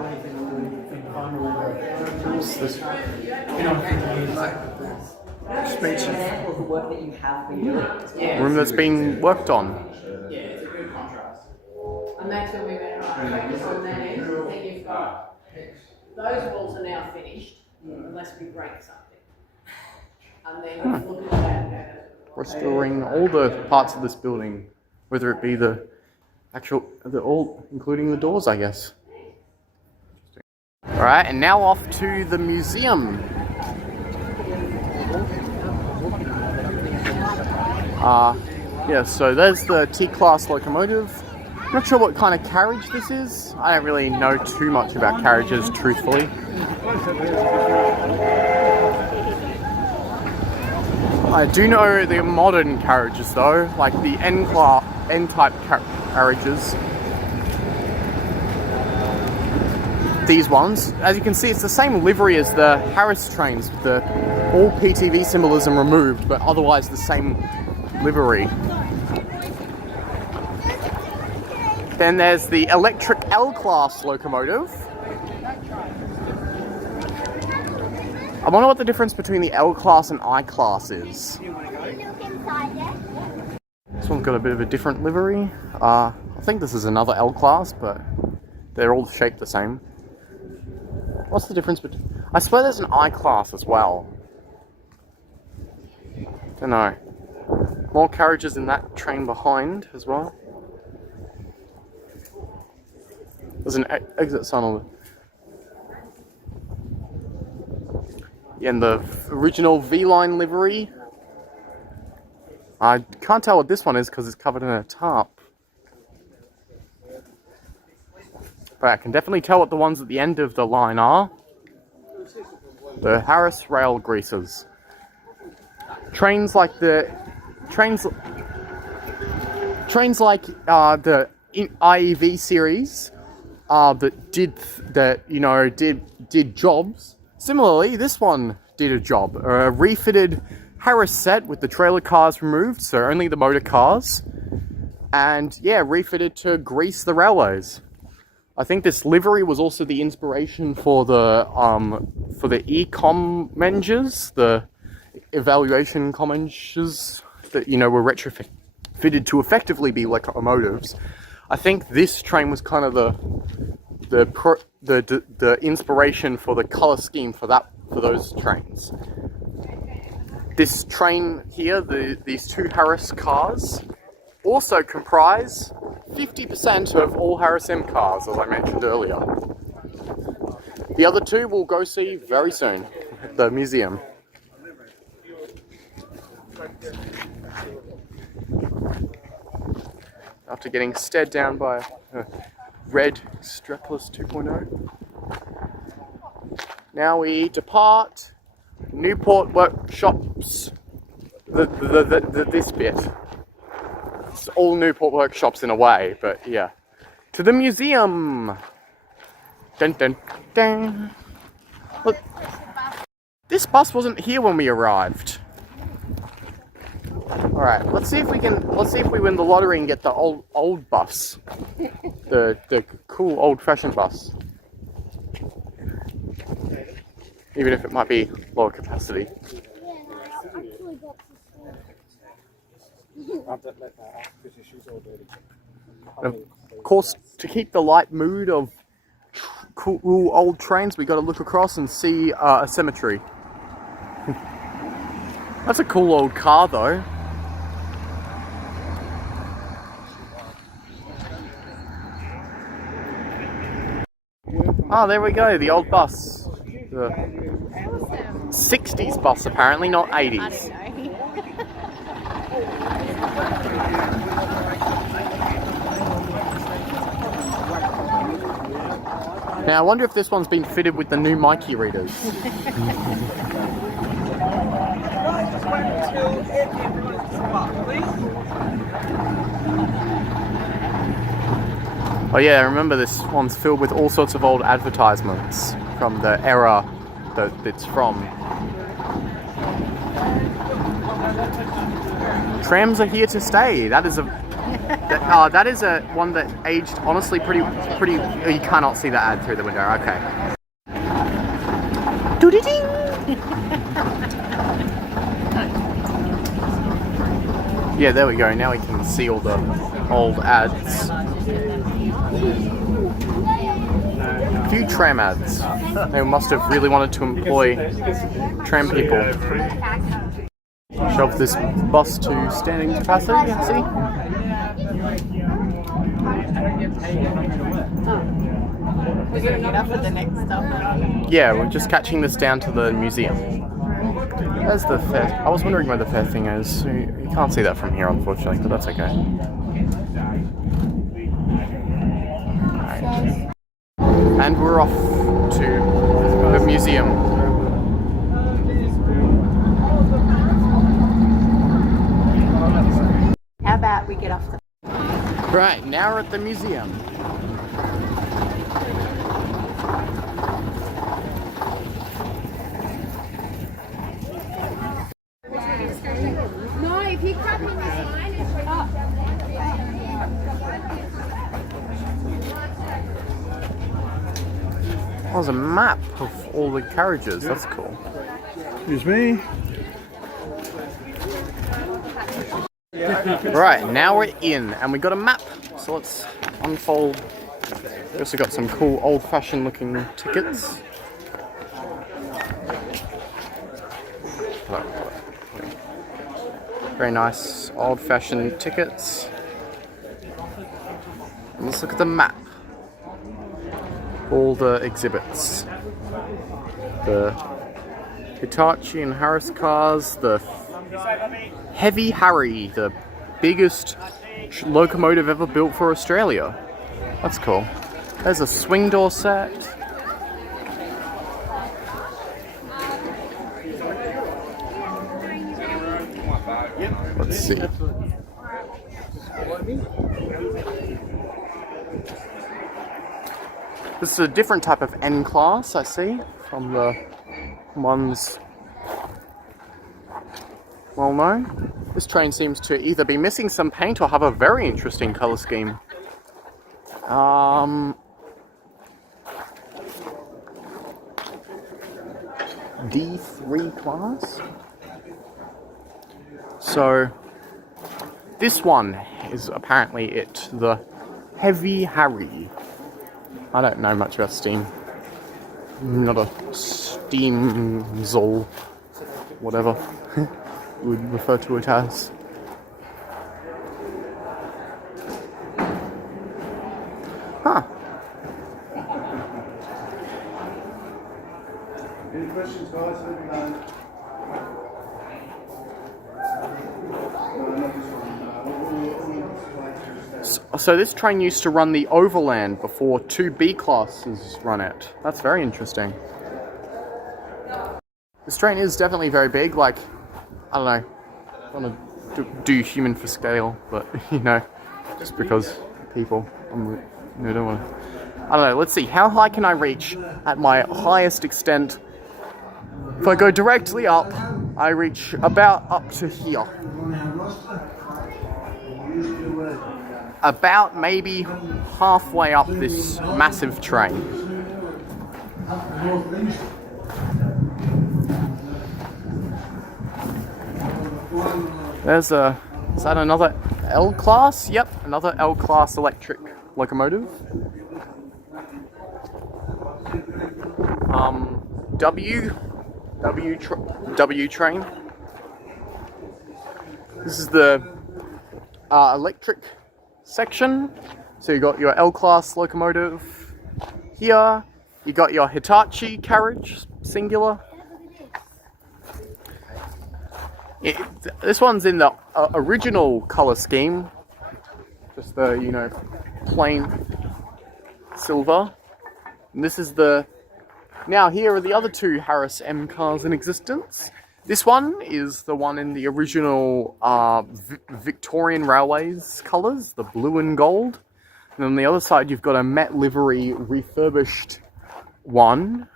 Expensive. Room that's been worked on. And that's when we went, right, focus on that end, then you've got, those walls are now finished, unless we break something. And then look at that. Restoring all the parts of this building, whether it be the actual, including the doors, I guess. Alright, and now off to the museum. Yeah, so there's the T-Class locomotive. I'm not sure what kind of carriage this is. I don't really know too much about carriages, truthfully. I do know the modern carriages though, like the N-type carriages. These ones, as you can see, it's the same livery as the Harris trains, with the all PTV symbolism removed, but otherwise the same livery. Then there's the electric L-Class locomotive. I wonder what the difference between the L-Class and I-Class is. This one's got a bit of a different livery. I think this is another L-Class, but they're all shaped the same. What's the difference between... I suppose there's an I-Class as well. Don't know. More carriages in that train behind as well. There's an exit sign on the... Yeah, and the original V-Line livery. I can't tell what this one is because it's covered in a tarp. But I can definitely tell what the ones at the end of the line are. The Harris rail greasers. Trains like the... Trains like the IEV series that did jobs. Similarly, this one did a job. A refitted Harris set with the trailer cars removed, so only the motor cars. And yeah, refitted to grease the railways. I think this livery was also the inspiration for the e-com menges, the evaluation commenges that were retrofitted to effectively be locomotives. I think this train was kind of the inspiration for the color scheme for those trains. This train here, these two Harris cars, also comprise 50% of all Harris M cars, as I mentioned earlier. The other two we'll go see very soon at the museum. After getting stared down by a red strapless 2.0. Now we depart Newport Workshops, this bit. It's all Newport Workshops in a way, but yeah. To the museum! Dun dun dun! Look, this bus wasn't here when we arrived. Alright, let's see if we win the lottery and get the old bus. The cool old-fashioned bus. Even if it might be lower capacity. Of course, to keep the light mood of cool old trains, we got to look across and see a cemetery. That's a cool old car, though. Oh, there we go, the old bus. The 60s bus, apparently, not 80s. I don't know. Now, I wonder if this one's been fitted with the new Mikey readers. Oh yeah, I remember this one's filled with all sorts of old advertisements from the era that it's from. Trams are here to stay. That is a one that aged honestly pretty. You cannot see the ad through the window. Okay. Doo-dee-ding! Yeah, there we go. Now we can see all the old ads. A few tram ads. They must have really wanted to employ tram people. Shove this bus to standing capacity, see? We're going to get up for the next stop. Yeah, we're just catching this down to the museum. There's the fair. I was wondering where the fair thing is. You can't see that from here, unfortunately, but that's okay. Right. And we're off to the museum. How about we get off the... Right, now we're at the museum. No, if you come in the sign, it's up. Oh, there's a map of all the carriages. That's cool. Excuse me. Right, now we're in, and we got a map. So let's unfold. We also got some cool old-fashioned looking tickets. Very nice old-fashioned tickets. And let's look at the map. All the exhibits. The Hitachi and Harris cars, the Heavy Harry, the biggest locomotive ever built for Australia. That's cool. There's a swing door set. Let's see. This is a different type of N class, I see, from the ones well known. This train seems to either be missing some paint or have a very interesting colour scheme. D3 class. So this one is apparently it, the Heavy Harry. I don't know much about steam. I'm not a steam zol, whatever we would refer to it as. Huh. Any questions, guys? So this train used to run the overland before 2 B classes run it. That's very interesting. This train is definitely very big, like, I don't know, I don't want to do human for scale, but, you know, just because people, I don't want to, I don't know, let's see, how high can I reach at my highest extent? If I go directly up, I reach about up to here. About maybe halfway up this massive train. Is that another L class? Yep, another L class electric locomotive. W train. This is the electric section. So you got your L class locomotive here. You got your Hitachi carriage, singular. This one's in the original color scheme, just the, you know, plain silver. And this is the, now here are the other 2 Harris M cars in existence. This one is the one in the original Victorian Railways colours, the blue and gold. And on the other side you've got a matte livery refurbished one.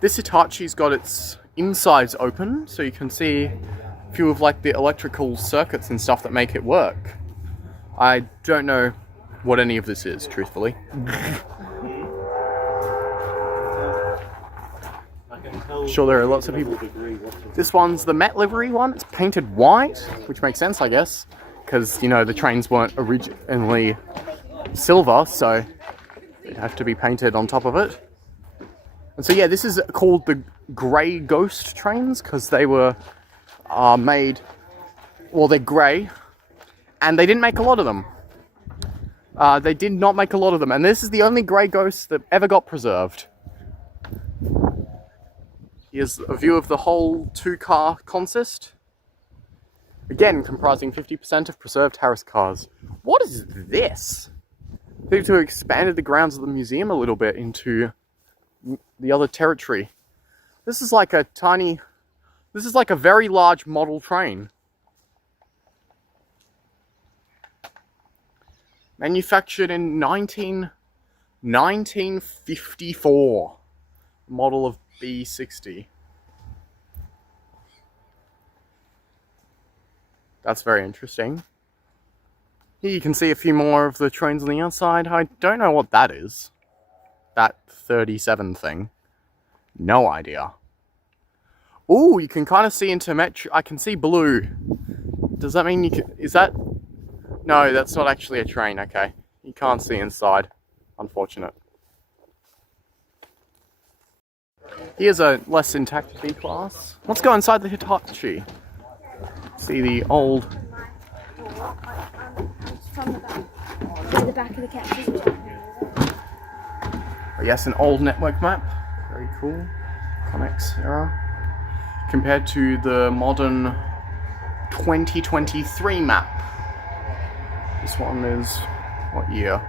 This Hitachi's got its insides open, so you can see a few of like the electrical circuits and stuff that make it work. I don't know what any of this is, truthfully. I'm sure there are lots of people. This one's the Met livery one. It's painted white, which makes sense, I guess, because, you know, the trains weren't originally silver, so it'd have to be painted on top of it. And so, yeah, this is called the Grey Ghost trains, because they were made, well, they're grey, and they didn't make a lot of them. They did not make a lot of them, and this is the only Grey Ghost that ever got preserved. Here's a view of the whole two-car consist. Again, comprising 50% of preserved Harris cars. What is this? They have expanded the grounds of the museum a little bit into the other territory. This is like a very large model train. Manufactured in 1954. Model of B60. That's very interesting. Here you can see a few more of the trains on the outside. I don't know what that is. That 37 thing. No idea. Ooh, you can kind of see into Metro. I can see blue. Does that mean you can... Is that... No, that's not actually a train, okay. You can't see inside. Unfortunate. Here's a less intact B-class. Let's go inside the Hitachi. See the old... From the back. To the back of the capture. Oh, yes, an old network map. Very cool. Connex era. Compared to the modern 2023 map. This one is... What year?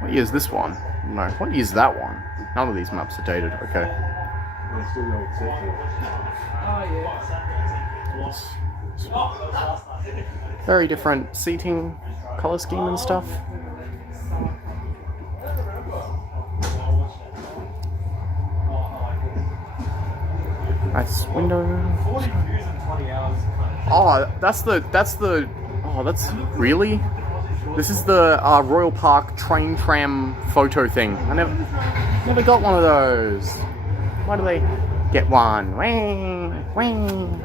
What year is this one? No, what year is that one? None of these maps are dated. Okay. Very different seating, color scheme and stuff. Nice window. Oh, that's really? This is the Royal Park train tram photo thing. I never got one of those. Why do they get one? Wing, wing.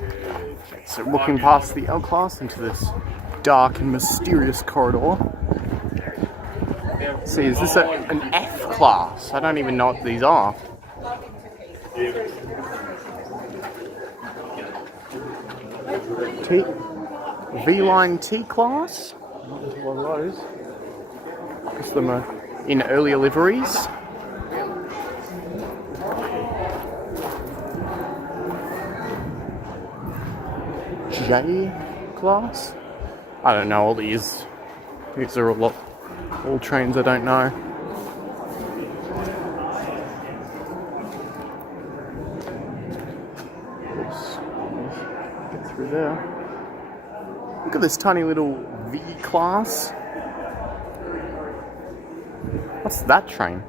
Okay, so looking past the L class into this dark and mysterious corridor. Let's see, is this an F class? I don't even know what these are. V-Line T class. One of those. Because them are in earlier liveries. J class. I don't know all these. These are all trains I don't know. Oops. Get through there. Look at this tiny little V class. What's that train?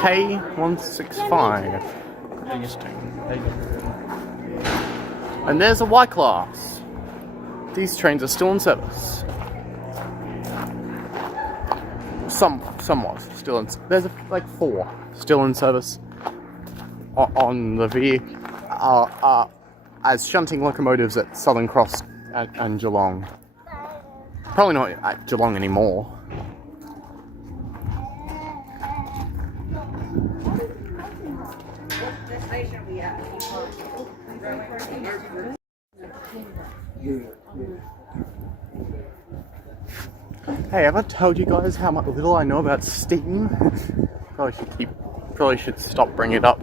K165. Interesting. And there's a Y class. These trains are still in service. Somewhat still in. There's like 4 still in service on the V, as shunting locomotives at Southern Cross and Geelong. Probably not at Geelong anymore. Hey, have I told you guys how little I know about steam? Probably should stop bringing it up.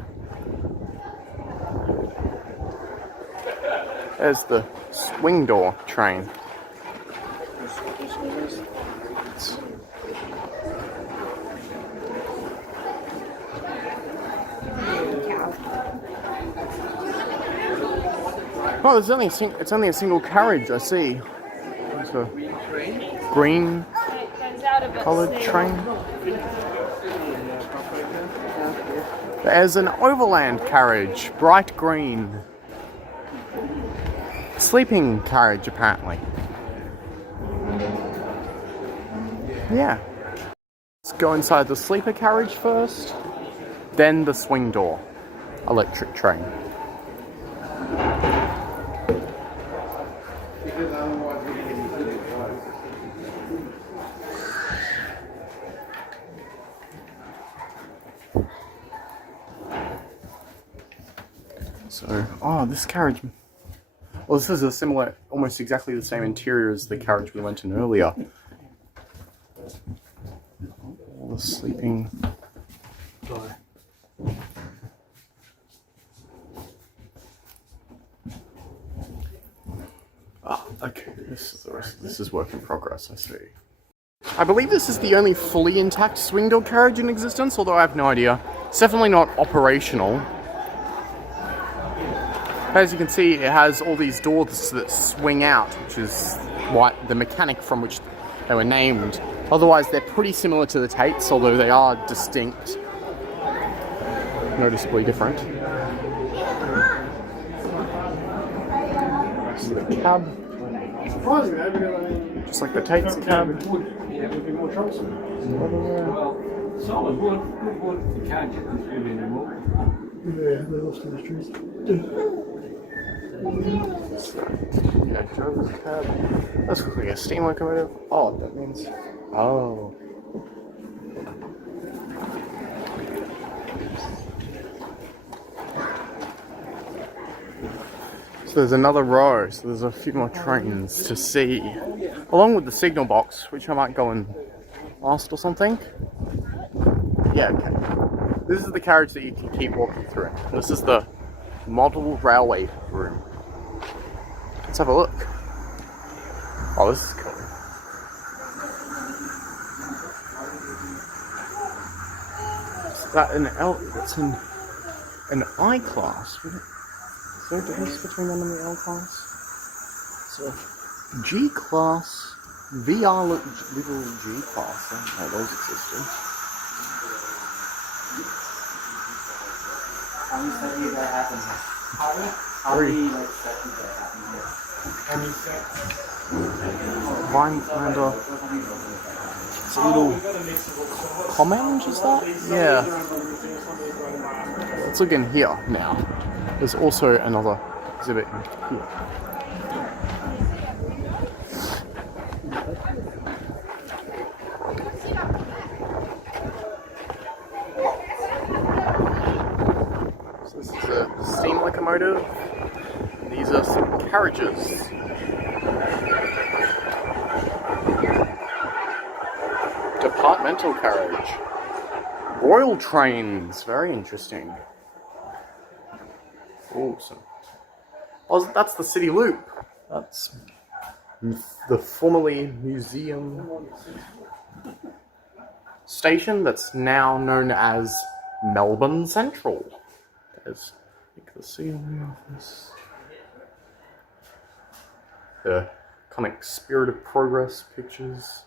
There's the swing door train. Oh, it's only a single carriage, I see. It's a green coloured train. There's an overland carriage, bright green. Sleeping carriage, apparently. Yeah. Let's go inside the sleeper carriage first, then the swing door electric train. So, oh, this carriage. Well, this is a similar, almost exactly the same interior as the carriage we went in earlier. All the sleeping. Ah, okay. This is work in progress, I see. I believe this is the only fully intact swing door carriage in existence, although I have no idea. It's definitely not operational. As you can see, it has all these doors that swing out, which is what the mechanic from which they were named. Otherwise, they're pretty similar to the Tates, although they are distinct. Noticeably different. So the cab. Surprisingly, though, because I mean, Just like the Tate's cab. it would be more troublesome. Well, solid wood, good wood, you can't get them through anymore. Yeah, they lost in the streets. Yeah, driver's cab. That's looks like a steam locomotive. Oh, that means. Oh. So there's another row, so there's a few more trains to see. Along with the signal box, which I might go and last or something. Yeah, okay. This is the carriage that you can keep walking through. This is the model railway room. Let's have a look. Oh, this is cool. Is that an L? It's an I class. Is there a difference between them and the L class? So, G class, VR little G class. I didn't know those existed. How many studies that happen here? How many like studies that happen here? How many sets? Vinelander. It's a little comment, is that? Yeah. Let's look in here now. There's also another exhibit in here. So this is a steam locomotive. These are some carriages. Departmental carriage. Royal trains. Very interesting. Awesome. Oh, that's the City Loop. That's the formerly museum station that's now known as Melbourne Central. There's the CLE office. The comic Spirit of Progress pictures.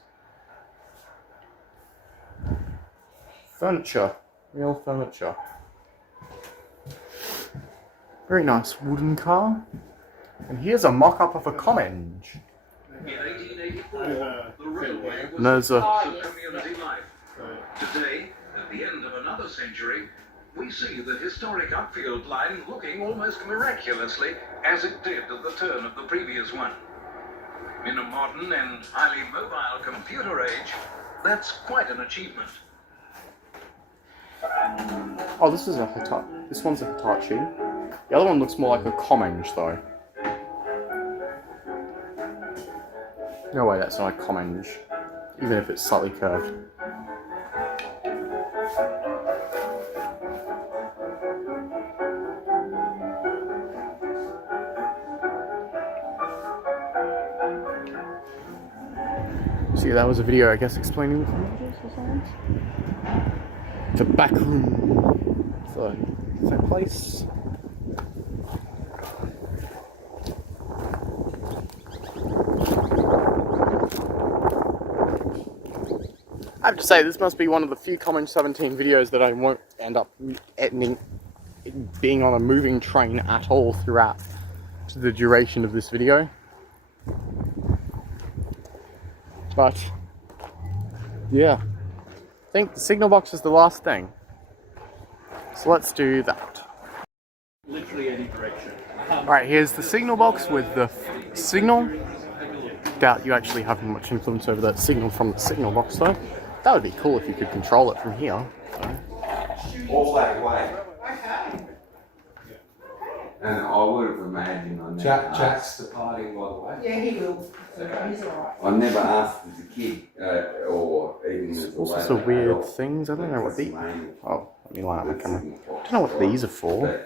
Furniture. Real furniture. Very nice wooden car. And here's a mock-up of a Comenge. And there's a... Today, at the end of another century, we see the historic Upfield line looking almost miraculously as it did at the turn of the previous one. In a modern and highly mobile computer age, that's quite an achievement. Oh, this is a Hitachi. This one's a Hitachi. The other one looks more like a Comenge, though. No way, that's not a Comenge, even if it's slightly curved. See, that was a video, I guess, explaining the Comenges or something. The back room. So, same place. I have to say, this must be one of the few Comenge 17 videos that I won't end up ending being on a moving train at all throughout the duration of this video. But yeah, I think the signal box is the last thing. So let's do that. Literally any direction. Alright, here's the signal box with the signal. Doubt you actually have much influence over that signal from the signal box though. That would be cool if you could control it from here. So. All that way. And I would have imagined on that. Jack's departing, by the way. Yeah, he will. He's alright. I never asked as a kid, or even as a All sorts of weird things. I don't know what these. Oh, let me line up my camera. I don't know what these are for.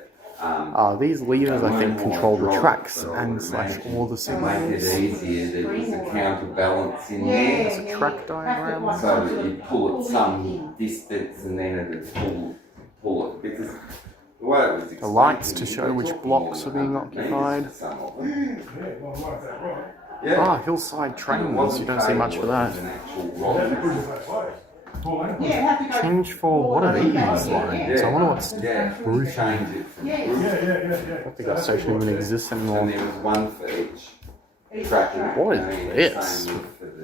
These levers I think control the tracks and slash all the signals. Make it easier, there's a counterbalance in there. There's a track diagram. So that you pull it some distance and then it'll pull it. Because the way it was explained, The lights to show which blocks are being occupied. Ah, hillside trains. You don't see much for that. Change for what are these lines? I wonder what's Bruce. I don't think that station even exists anymore. And there was one for each track. What is this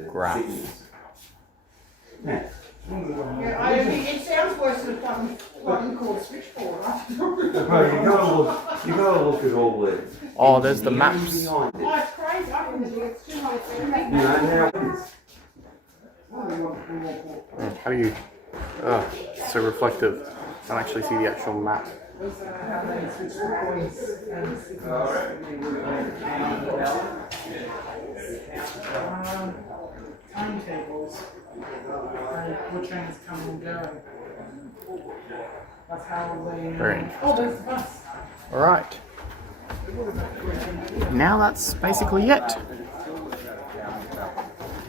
graph? Yeah. Yeah, it sounds worse than what you call a switchboard, right? You gotta look at all the. Oh, there's the maps. Oh, it's crazy. I can do it too much. How do you... it's so reflective. Can't actually see the actual map. Timetables. What trains come and go. That's how they. Very Oh, there's the bus. Alright. Now that's basically it. I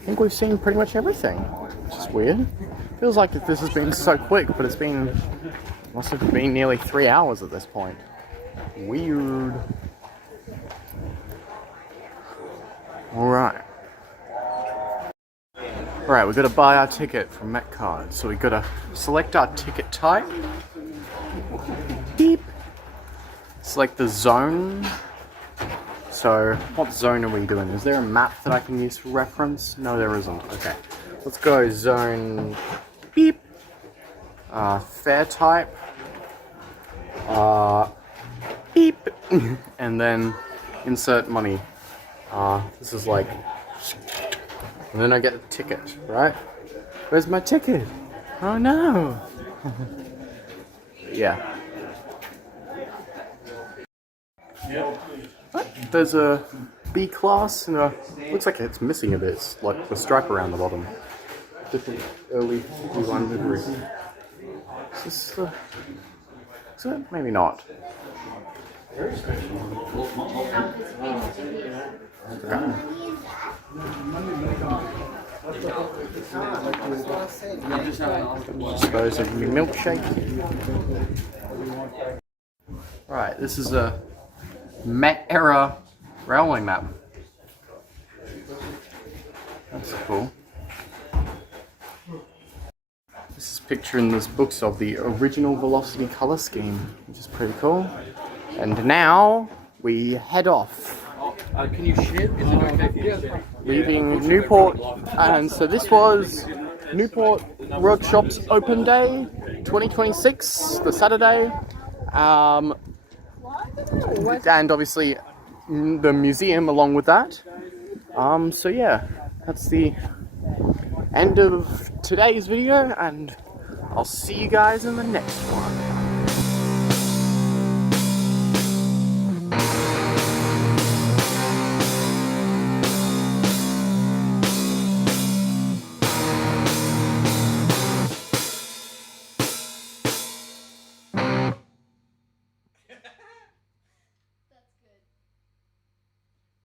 think we've seen pretty much everything, which is weird. Feels like this has been so quick, but it's been... must have been nearly 3 hours at this point. Weird. Alright. Alright, we've got to buy our ticket from MetCard. So we've got to select our ticket type. Beep. Select the zone. So, what zone are we doing? Is there a map that I can use for reference? No, there isn't. Okay. Let's go zone... Beep. Fare type. Beep. And then insert money. This is like... And then I get a ticket, right? Where's my ticket? Oh no! Yeah. What? There's a B class and a... looks like it's missing a bit. It's like the stripe around the bottom. Different early design livery. Is this is it? Maybe not. Dispose of my milkshake. Right, this is a Met era railway map. That's cool. This is picturing this books of the original velocity color scheme, which is pretty cool. And now we head off. Can you share? Is it okay for you to share? Leaving Newport, and so this was Newport Workshops Open Day 2026, the Saturday. And obviously the museum along with that. So yeah, that's the end of today's video, and I'll see you guys in the next one.